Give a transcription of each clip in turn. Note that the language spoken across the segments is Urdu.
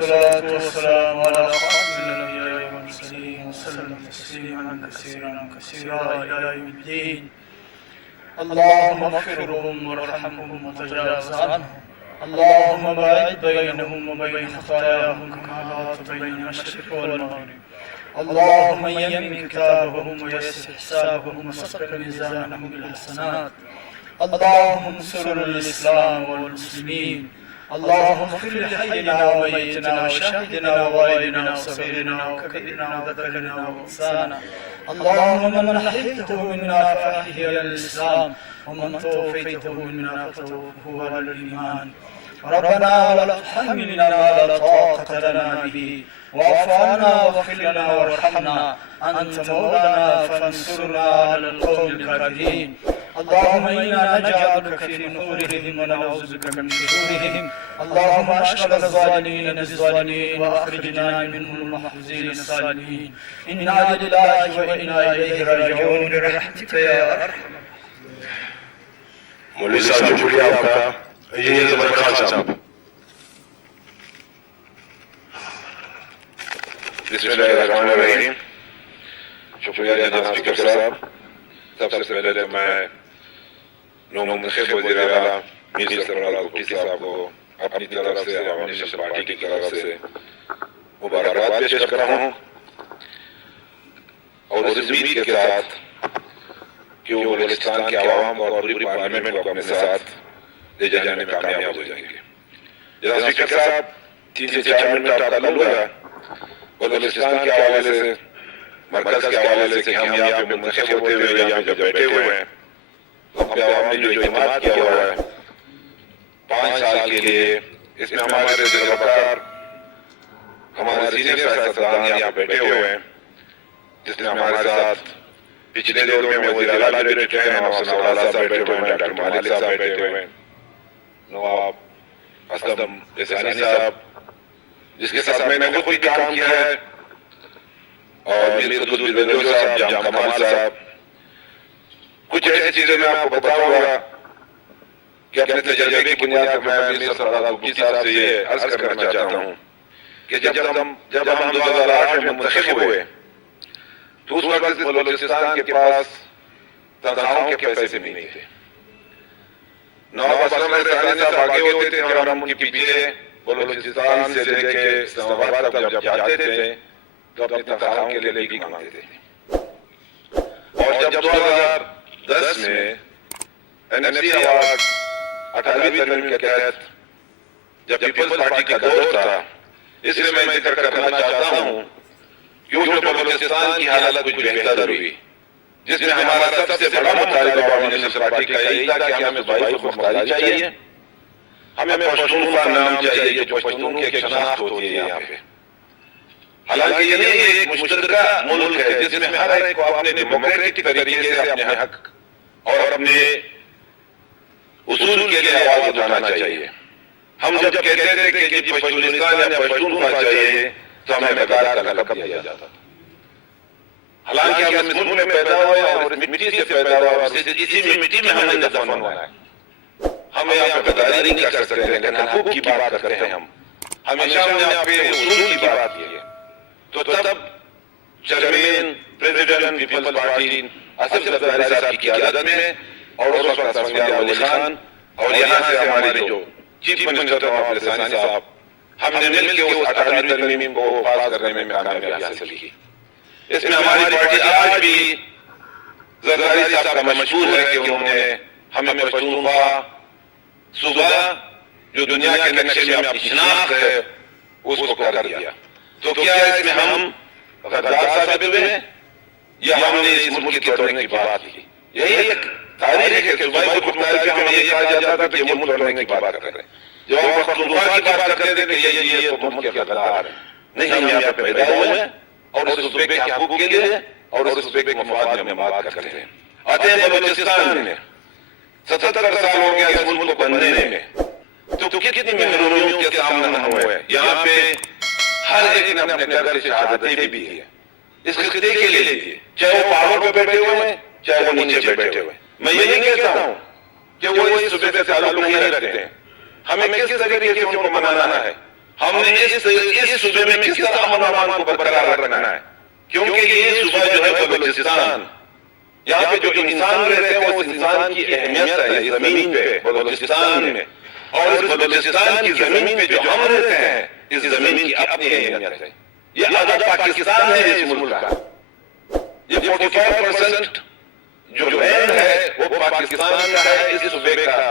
والصلاة والسلام على خاتم الأنبياء والمرسلين وسلم تسليما كثيرا إلى يوم الدين. اللهم اغفر لهم وارحمهم وتجاوز عنهم. اللهم باعد بينهم وبين خطاياهم كما باعدت بين المشرق والمغرب. اللهم يمن كتابهم ويسر حسابهم وثقل ميزانهم بالحسنات. اللهم انصر الإسلام والمسلمين. اللهم اغفر لحينا وميتنا وشاهدنا وغائبنا وصغيرنا وكبيرنا وذكرنا وانثانا. اللهم من احييته منا فاحيه على الاسلام ومن توفيته منا فتوفه على الايمان. ربنا ولا تحملنا ما لا طاقة لنا به واعف عنا واغفر لنا وارحمنا أنت مولانا فانصرنا على القوم الكافرين. اللهم إنا نجعلك في نحورهم ونعوذ بك من شرورهم. اللهم أشغل الظالمين بالظالمين وأخرجنا منهم المحزين الصالحين. إنا لله وإنا إليه راجعون برحمتك يا أرحم. مولوی صاحب شکریہ آپ کا. یہ زبر خان صاحب. بسم اللہ الرحمن الرحیم. شکریہ جناب اسپیکر صاحب. سب سے پہلے تو میں منتخب وزیر اعلیٰ میر سرفراز بگٹی صاحب کو اپنی طرف سے عوامی نیشنل پارٹی کی طرف سے مبارکباد پیش کر رہا ہوں اور اس امید کے ساتھ کہ وہ بلوچستان کے عوام اور پوری پارلیمنٹ کو اپنے ساتھ لے جانے میں کامیاب ہو جائیں گے. جناب اسپیکر صاحب 3 سے 4 منٹ آپ کا لگ رہا بلوچستان کے حوالے سے مرکز کے حوالے سے کہ ہم یہاں پہ منتخب ہوتے ہوئے یہاں پہ بیٹھے ہوئے ہیں ہم پہ عوام نے جو اعتماد کیا ہوا ہے 5 سال کے لیے اس میں ہمارے وزیر ہمارے سینئر سیاستدان یہاں بیٹھے ہوئے ہیں جس نے ہمارے ساتھ پچھلے دور میں وزیر اعلیٰ بیٹھے ہوئے ہیں. نواب صاحب بیٹھے ہوئے ہیں, ڈاکٹر مالک صاحب بیٹھے ہوئے ہیں, نواب اسلم لسانی صاحب جس کے ساتھ میں نے خود بھی کام کیا ہے, اور میر قدوس بلبیلو صاحب, جام کمال صاحب. کچھ ایسی چیزیں میں آپ کو بتاؤں گا کہ اپنے تجربے کی بنیاد پر میں میر سرفراز بگٹی صاحب سے یہ عرض کرنا چاہتا ہوں کہ جب ہم 2008 میں منتخب ہوئے تو اس وقت بلوچستان کے پاس تنخواہوں کے پیسے بھی نہیں تھے. نواب اسلم لسانی صاحب آگے ہوتے تھے اور ہم ان کے پیچھے بلوچستان سے لے کے اسلام آباد تک جب جاتے تھے تو اپنی تنخواہوں کے لیے بھی مانگتے تھے. اور جب 2010 میں NMC ایوارڈ 18ویں ترمیم کے تحت جب پیپلز پارٹی کا دور تھا, اس لیے میں ذکر کرنا چاہتا ہوں کیوں جو بلوچستان کی حالت کچھ بہتر ہوئی, جس میں ہمارا سب سے بڑا مطالبہ عوامی نیشنل پارٹی کا یہی تھا کہ ہمیں صوبائی خودمختاری چاہیے, ہمیں پشتون کا نام چاہیے جو پشتون کی ایک شناخت ہوتی ہے یہاں پہ. حالانکہ یہ نہیں ایک مشترکہ ملک ہے جس میں ہر ایک کو اپنے ڈیموکریٹک طریقے سے اپنے حق اور اپنے اصول کے لیے آواز اٹھانا چاہیے. ہم جب کہتے تھے کہ جی پشتونستان یا پشتونخوا چاہیے تو ہمیں مقدار کا لقب دیا جاتا. حالانکہ ہم اس ملک میں پیدا ہوئے اور اس مٹی سے پیدا ہوئے اور اسی مٹی میں ہم نے دفن ہونا ہے. ہم یہاں پہ غداری نہیں کر سکتے لیکن حقوق کی بات کرتے ہیں. ہم ہمیشہ ہم نے اپنے اصول کی بات کی ہے. تو تب چیئرمین پریزیڈنٹ پیپلز پارٹی آصف زرداری صاحب کی قیادت میں اور اس وقت اسفندیار ولی خان اور یہاں سے ہمارے جو چیف منسٹر نواب لسانی صاحب, ہم نے مل کے اس 18ویں ترمیم کو پاس کرنے میں کامیابی حاصل کی. اس میں ہماری پارٹی آج بھی زرداری صاحب کا مشہور ہے کہ انہوں نے ہمیں پشتونخوا صوبہ جو دنیا کے نقشے میں اپنی شناخت ہے اس کو کر دیا. تو کیا اس میں ہم غدار ثابت ہوئے ہیں یا ہم نے اس ملک کے توڑنے کی بات کی؟ یہی ایک تاریخ ہے کہ صوبائی خودمختاری پہ ہمیں یہ کہا جاتا تھا کہ یہ ملک توڑنے کی بات کر رہے ہیں. جب ہم پختونخوا کی بات کرتے تھے کہ یہ تو ملک کے غدار ہیں. نہیں, ہم یہاں پہ پیدا ہوئے ہیں اور اس صوبے کے حقوق کے لیے اور اس صوبے کے مفاد میں بات کرتے ہیں. آتے ہیں بلوچستان میں 77 سال ہو گیا اس ملک کو بننے میں, تو کتنی محرومیوں کے سامنا ہوئے ہیں. یہاں پہ ہر ایک نے اپنے گھر سے شہادتیں بھی دی ہیں اس خطے کے لیے, چاہے وہ پہاڑوں پہ بیٹھے ہوئے ہیں چاہے وہ نیچے بیٹھے ہوئے. میں یہ نہیں کہتا ہوں کہ وہ اس صوبے سے تعلق نہیں رکھتے ہیں, ہمیں کس طریقے سے ان کو منانا ہے ہم نے اس صوبے میں کس طرح امن و امان کو برقرار رکھنا ہے، کیونکہ یہ صوبہ جو ہے بلوچستان، یہاں پہ جو انسان رہتے ہیں وہ انسان کی اہمیت ہے اس زمین پہ بلوچستان میں، اور اس بلوچستان کی زمین پہ جو ہم رہتے ہیں اس زمین کی اپنی اہمیت ہے۔ یہ آزاد پاکستان ہے اس ملک کا، یہ 45% جو لینڈ ہے وہ پاکستان کا ہے، اس صوبے کا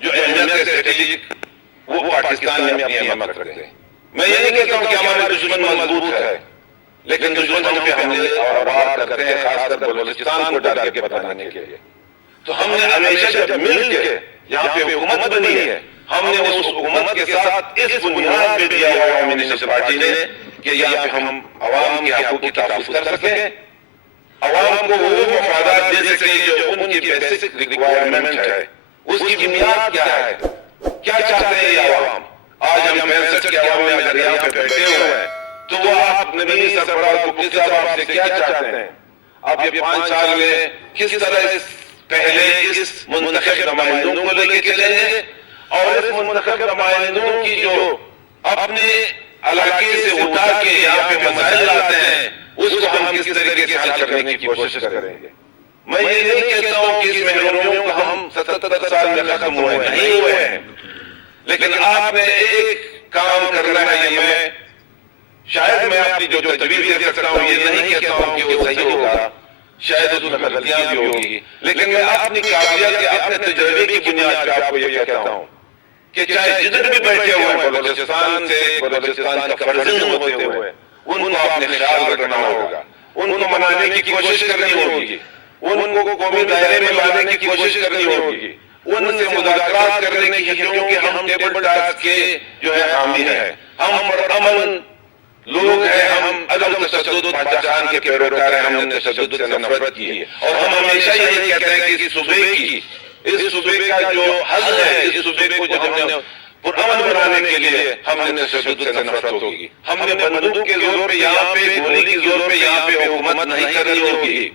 جو اہمیت ہے اسٹریٹجک وہ پاکستان میں اپنی اہمیت رکھتے ہیں۔ میں یہ نہیں کہتا ہوں کہ ہمارا دشمن مضبوط ہے، لیکن دشمن ہم پہ حملے اور وار کرتے ہیں، خاص کر بلوچستان کو ڈال کے بتانے کے لیے۔ تو ہم نے ہمیشہ جب مل کے یہاں پہ حکومت بنی ہے، ہم نے اس حکومت کے ساتھ اس بنیاد پہ دیا ہوا کمیونسٹ پارٹی نے کہ یہاں پہ ہم عوام کے حقوق کی تحفظ کر سکیں، عوام کو وہ مفادات دے سکیں جو ان کی بیسک ریکوائرمنٹ ہے۔ اس کی بنیاد کیا ہے، کیا چاہتے ہیں یہ عوام؟ آج ہم 65 کے عوام میں اگر یہاں پہ بیٹھے ہوئے ہیں تو وہ آپ نبی سرفراز کو کس صاحب سے کیا چاہتے ہیں؟ آپ یہ 5 سال میں کس طرح پہلے اس منتخب نمائندوں کو لے کے چلیں گے اور اس منتخب نمائندوں کی جو اپنے علاقے سے اٹھا کے یہاں پہ مسائل لاتے ہیں اس کو ہم کس طریقے سے حل کرنے کی کوشش کریں گے۔ میں یہ نہیں کہتا ہوں کہ اس محرومیوں کو ہم 77 سال میں ختم ہوئے نہیں ہوئے ہیں، لیکن آپ نے ایک کام کرنا ہے۔ یہ میں شاید میں اپنی جو تجویز دے سکتا ہوں یہ نہیں کہتا ہوں کہ وہ صحیح ہوگا، شاید اس میں غلطیاں بھی ہوگی، لیکن میں اپنی قابلیت کے اپنے تجربے کی بنیاد پہ آپ کو یہ کہتا ہوں کہ چاہے جدھر بھی بیٹھے ہوئے ہیں بلوچستان سے بلوچستان کا فرزند ہوتے ہوئے ان کو اپنے خیال رکھنا ہوگا، ان کو منانے کی کوشش کرنی ہوگی، ان کو قومی دائرے میں لانے کی کوشش کرنی ہوگی، ان سے مذاکرات کرنے کی، کیونکہ ہم ٹیبل ٹاک کے جو ہے حامی ہیں، ہم پرامن لوگ ہیں، ہم عدم تشدد بادشاہ خان کے پیروکار ہیں، ہم نے تشدد سے نفرت کی ہے اور ہم ہمیشہ یہی کہتے ہیں کہ اس صوبے کا جو حل ہے، اس صوبے کو جو ہم نے پرامن بنانے کے لیے ہم نے تشدد سے نفرت ہوگی، ہم نے بندوق کے زور پہ یہاں پہ گولی کے زور پہ یہاں پہ حکومت نہیں کرنی ہوگی،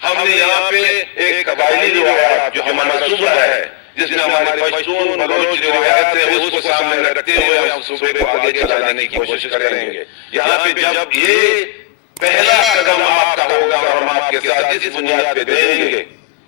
ہم نے یہاں پہ ایک قبائلی روایات جو ہمارا صوبہ ہے جس میں ہمارے پشتون بلوچ روایات ہے اس کو سامنے رکھتے ہوئے ہم صوبے کو آگے چلانے کی کوشش کریں گے۔ یہاں پہ جب یہ پہلا قدم آپ کا ہوگا اور ہم آپ کے ساتھ اس بنیاد پہ دیں گے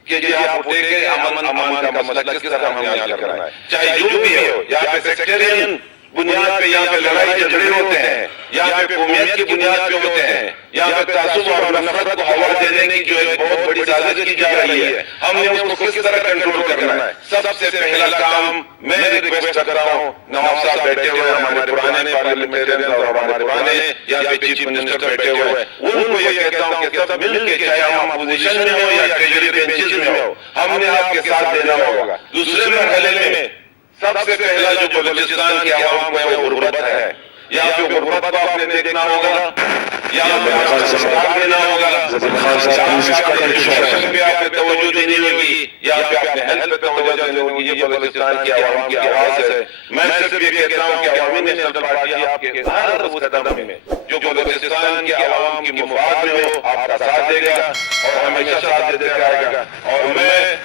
کہ جی آپ اٹھے کہ امن امان کا مسئلہ کس طرح ہم نے حل کرنا ہے، چاہے جو بھی ہو، یہاں پہ سیکٹرین بنیاد پہ یہاں پہ لڑائی جھگڑے ہوتے ہیں، یہاں پہ قومیت کی بنیاد پہ ہوتے ہیں، یہاں پہ تعصب اور نفرت کو ہوا دینے کی جو ایک بہت بڑی سازش کی جا رہی ہے، ہم نے اس کو کس طرح کنٹرول کرنا ہے۔ سب سے پہلا کام میں ریکویسٹ کرتا ہوں، نواب صاحب بیٹھے ہوئے ہیں، ہمارے پرانے پارلیمنٹرین اور ہمارے پرانے یہاں پہ چیف منسٹر بیٹھے ہوئے ہیں، ان کو یہ کہتا ہوں کہ سب مل کے چاہے ہم اپوزیشن میں ہو یا ٹریجری بینچز میں ہو، ہم نے آپ کے ساتھ دینا ہوگا۔ دوسرے مرحلے میں سب سے پہلا جو بلوچستان کے عوام کو ہے وہ غربت ہے، یہاں پہ غربت کو آپ نے دیکھنا ہوگا، یہاں پہ آپ نے سرکار دینا ہوگا، ایجوکیشن پہ آپ نے توجہ دینی ہوگی، یہاں پہ آپ نے ہیلتھ پہ توجہ دینی ہوگی۔ یہ بلوچستان کے عوام کی آواز ہے۔ میں صرف یہ کہتا ہوں کہ عوامی نیشنل پارٹی آپ کے ہر اس قدم میں جو بلوچستان کے عوام کی مفاد میں ہو آپ کا ساتھ دے گا اور ہمیشہ ساتھ دیتے رہے گا۔ اور میں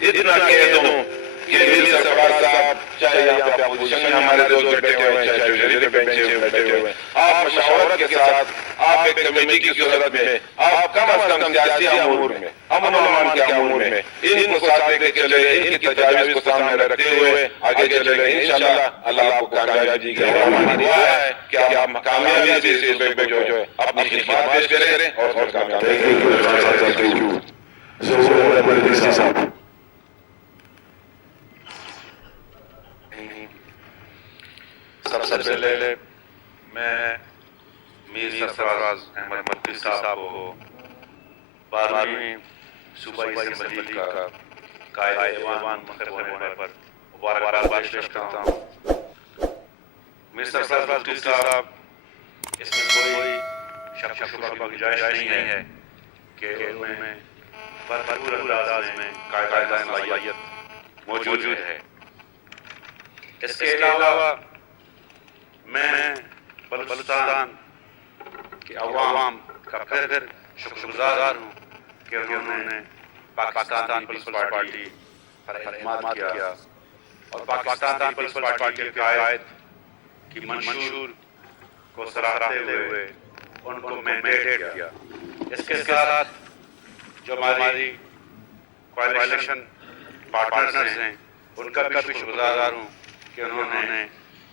اتنا کہہ دوں کہ میری سرفراز صاحب چاہے یہاں پہ اپوزیشن میں ہمارے دوست بیٹھے ہوئے ہیں، چاہے ٹریجری بینچ میں بیٹھے ہوئے ہیں، آپ مشاورت کے ساتھ آپ ایک کمیٹی کی صورت میں آپ کم از کم سیاسی امور میں، امن و امان کے امور میں ان کو ساتھ لے کے چلے گئے، ان کی تجاویز کو سامنے رکھتے ہوئے آگے چلے گئے۔ انشاءاللہ اللہ آپ کو کامیابی دے گا۔ ہماری دعا ہے کہ آپ کامیابی سے اس صوبے پہ جو ہے اپنی خدمات پیش کریں اور کامیاب کریں۔ سب سے پہلے میں میر سرفراز احمد مکی صاحب کو 12ویں صوبائی اسمبلی کا قائد ایوان منتخب ہونے پر مبارکباد پیش کرتا ہوں۔ میر سرفراز مکی صاحب، اس میں کوئی شک و شبہ کی گنجائش نہیں ہے کہ ان میں بھرپور انداز میں قائدانہ صلاحیت موجود ہے۔ اس کے علاوہ میں بلوچستان کے عوام کا پھر شکر گزار ہوں کہ انہوں نے پاکستان پیپلز پارٹی پر اعتماد کیا اور پاکستان پیپلز پارٹی کے قائد کی منشور کو سراہتے ہوئے ان کو مینڈیٹ کیا۔ اس کے ساتھ جو ہماری کوalition پارٹنرز ہیں ان کا بھی شکر گزار ہوں کہ انہوں نے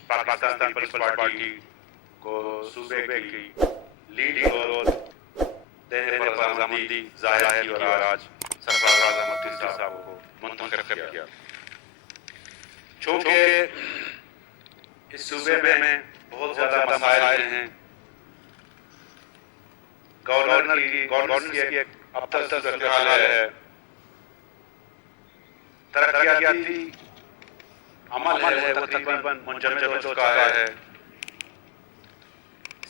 پاکستان پیپلز پارٹی کو صوبے کی لیڈ رول دینے پر رضامندی ظاہر کی اور آج سرفراز احمد مفتی صاحب کو منتخب کیا۔ چونکہ اس صوبے میں بہت زیادہ مسائل ہیں، گورنر کی ایک اب تک صورتحال ہے، ترقیاتی عمل ہے وہ تقریباً منجمد ہو چکا ہے،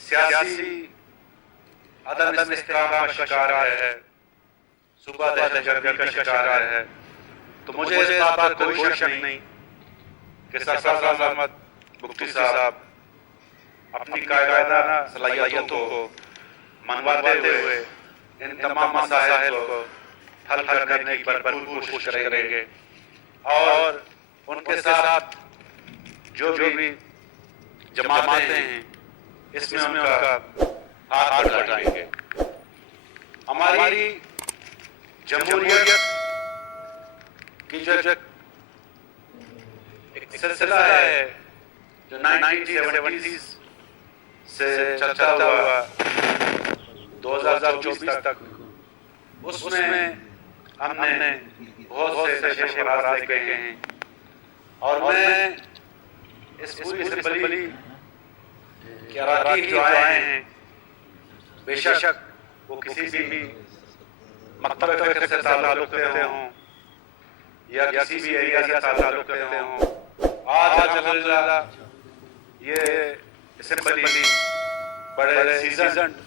سیاسی عدم استحکام کا شکار ہے، صوبہ دہشت گردی کا شکار ہے۔ تو مجھے اس بات پر کوئی شک نہیں کہ سرفراز احمد مفتی صاحب اپنی قائدانہ صلاحیتوں کو منواتے ہوئے ان تمام مسائل کو حل کرنے کی بھرپور کوشش کریں گے اور ان کے ساتھ جو بھی جماعتیں ہیں اس میں ان کا ہاتھ بڑھائیں گے۔ ہماری جمہوریت کی جو ایک سلسلہ ہے جو 1970s سے چلتا ہوا 2024 تک، اس میں ہم نے بہت سے نشے فراز دیکھے ہیں اور میں اس پوری اسمبلی کے اراکین جو آئے ہیں بے شک وہ کسی بھی مکتب فقہ سے تعلق رکھتے ہوں یا کسی بھی ایریا سے تعلق رکھتے ہوں، آج الحمدللہ یہ اسمبلی بڑے سیزنڈ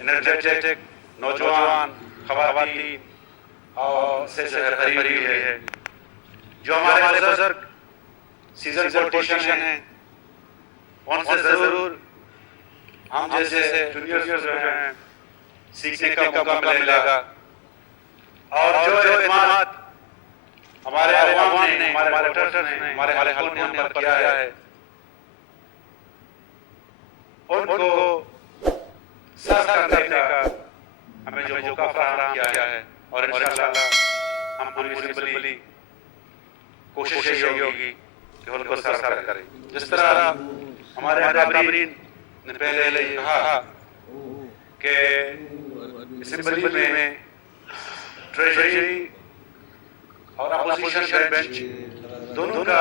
انرجیٹک نوجوان خواتین اور سے جو ہے بھری ہوئی ہے، جو ہمارے بزرگ سیزن پولیٹیشین ہیں ان سے ضرور ہم جیسے جونیئرز جو ہیں سیکھنے کا موقع ملے گا، اور جو اعتماد ہمارے عوام نے، ہمارے ووٹرز نے، ہمارے حلقوں نے ہم پر کیا ہے، ان کو صرف کرنے کا ہمیں جو موقع فراہم کیا ہے، اور انشاءاللہ ہم پوری اسمبلی کوشش یہ ہوگی کہ ان کو صرف کریں۔ جس طرح ہمارے اکابرین نے پہلے یہ کہا کہ اسمبلی میں ٹریجری اور اپوزیشن بینچ دونوں کا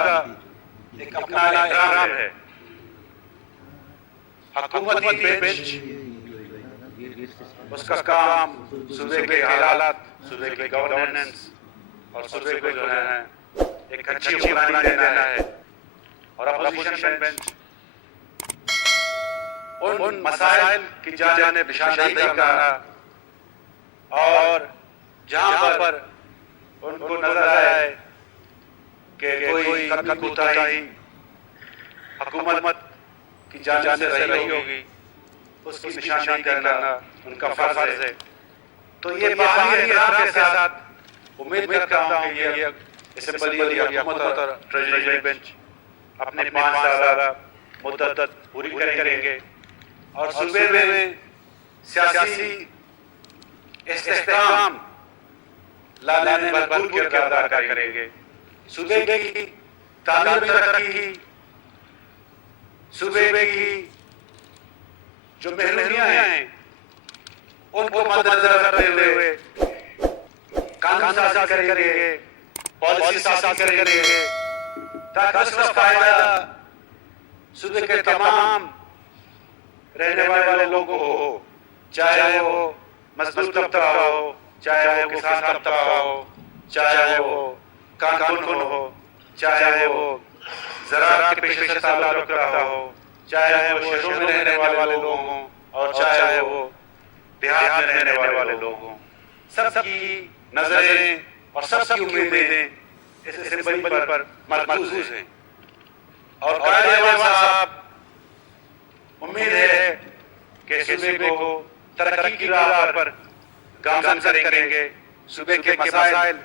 ایک اپنا احترام ہے۔ حکومتی بینچ اس کا کام صوبے کے حالات، صوبے کی گورننس اور صوبے کو جو ہے ایک اچھی حکمرانی دینا ہے، اور اپوزیشن بینچ ان مسائل کی جانب نشاندہی کرنا اور جہاں پر ان کو نظر آئے کہ کوئی کمی کوتاہی حکومت کی جانب سے رہی ہوگی اس کی نشاندہی کرنا ان کا فرض ہے۔ تو یہ باہمی احترام کے ساتھ امید کرتا ہوں کہ یہ اسمبلی اور حکومت اور ٹریجری بینچ اپنے 5 سالہ مدت پوری کریں گے اور صوبے میں سیاسی استحکام لانے میں بھرپور کردار ادا کریں گے۔ صوبے کی تعمیری ترقی، صوبے کی جو محرومیاں ہیں ان کو مد نظر رکھتے ہوئے قانون سازی کریں گے، پالیسی سازی کریں گے، تاکہ اس کا فائدہ صوبے کے تمام رہنے والے لوگوں کو ہو، چاہے وہ مزدور طبقہ ہو، چاہے وہ کسان طبقہ ہو، چاہے وہ کارکن ہو، چاہے وہ زراعت کے پیشے سے تعلق رکھتا ہو، چاہے وہ شہروں میں رہنے والے لوگ ہوں اور چاہے وہ دیہات میں رہنے والے لوگ ہوں، سب کی نظریں اور سب کی امیدیں اس اسمبلی پر مرکوز ہیں۔ اور قائد اعظم صاحب امید ہے کہ صوبے کو ترقی کی راہ پر گامزن کریں گے، صوبے کے مسائل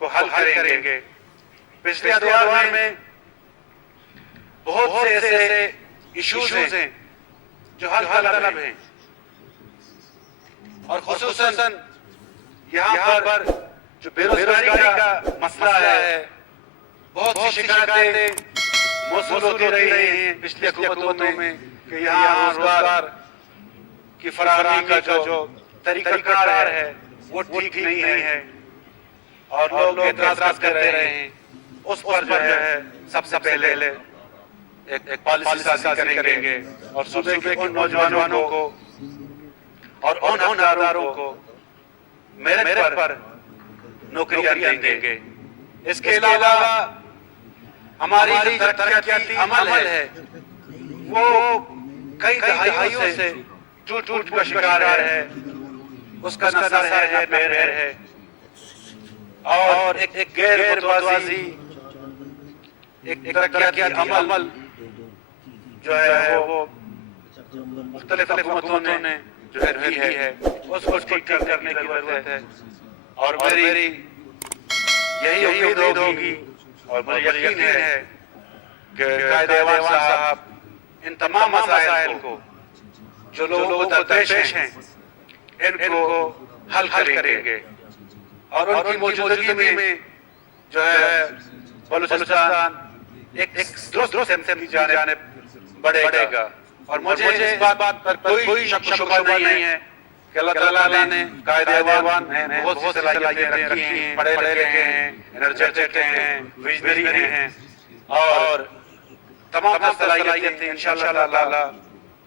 کو حل کریں گے۔ پچھلے دور میں بہت بہت سے ایسے ایشوز ہیں جو حل طلب ہیں، اور خصوصاً یہاں پر جو بے روزگاری کا مسئلہ ہے، بہت سی شکایتیں موصول ہوتی رہی ہیں پچھلی حکومتوں میں کہ یہاں روزگار کی فراہمی کا جو طریقہ کار ہے وہ ٹھیک نہیں ہے، اور لوگ اعتراض کرتے رہے ہیں۔ اس پر جو ہے سب سے پہلے ایک پالیسی سازی کریں گے، اور صوبے کے ان نوجوانوں کو اور ان حقداروں کو میرٹ پر نوکریاں دیں گے۔ اس کے علاوہ ہماری جو ترقیاتی عمل ہے وہ کئی دہائیوں سے ٹوٹ کا شکار ہے، اس کا نہ سر ہے نہ پیر ہے، اور ایک غیر متوازی ایک ترقیاتی عمل جو ہے وہ مختلف حکومتوں نے جو کی ہے اس کو ٹھیک کرنے کی ضرورت ہے۔ اور میری یہی امید ہوگی اور مجھے یقین ہے کہ قائد ایوان صاحب ان تمام مسائل کو جو لوگوں کو درپیش ہیں ان کو حل کریں گے، اور ان کی موجودگی میں جو ہے بلوچستان ایک درست سمت کی جانب بڑھے گا۔ اور مجھے اس بات پر کوئی شک و شبہ نہیں ہے کہ اللہ تعالیٰ نے قائد ایوان میں بہت سی صلاحیتیں رکھی ہیں، پڑھے لکھے ہیں، انرجیٹک ہیں، ویژنری ہیں، اور تمام صلاحیتیں انشاءاللہ تعالیٰ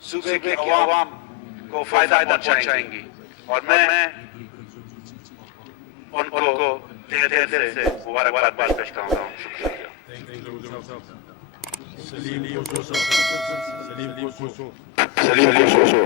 صوبے کے عوام کو فائدہ پہنچائیں گی، اور میں ان کو تہہ دل سے مبارکباد پیش کرتا ہوں۔ شکریہ۔ سلیم